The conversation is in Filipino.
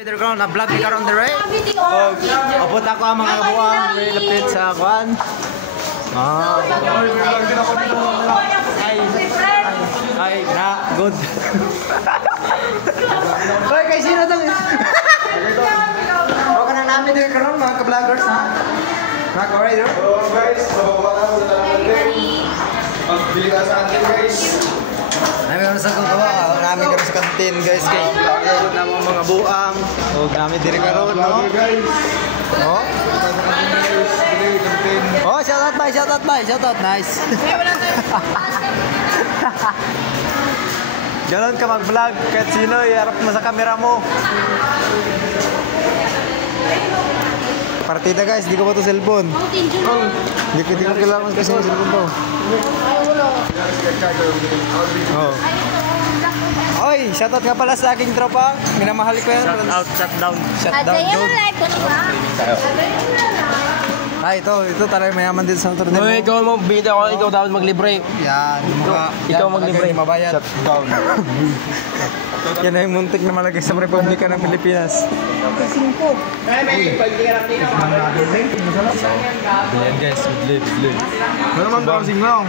Peter ko na vlog ni karon dire. Abot ako ang mga kabuang lapit sa kwan. Ay, na good. Hoy, kay sino tong? O kana namin dire karon mga ka-vloggers ha. Mga ka-rider. Hello guys, bili ka sa atin guys. Namin sa kabuang, namin karon sa kantin guys kay vlogger na mga buang. O namin dire karon no. Oh. Oh, shout out bye, shout out bye, shout out, nice. Ganon ka mag-vlog kahit sino, iharap mo sa camera mo. Partida guys, di ko pa to cellphone. Di ko kailangan kasi yung cellphone to. Oh. Oy, shout out nga pala sa aking tropa. Minamahal ko yan. Shut down. Shut down. Ay, ito talaga mayaman din sa motor din mo. Ikaw mo, bida ko, ikaw dapat maglibre. Yan. Ikaw maglibre. Mabayad. Shut down. Yan ay muntik na malagay sa Republika ng Pilipinas. Yan guys, bidli. Ano naman daw singlong?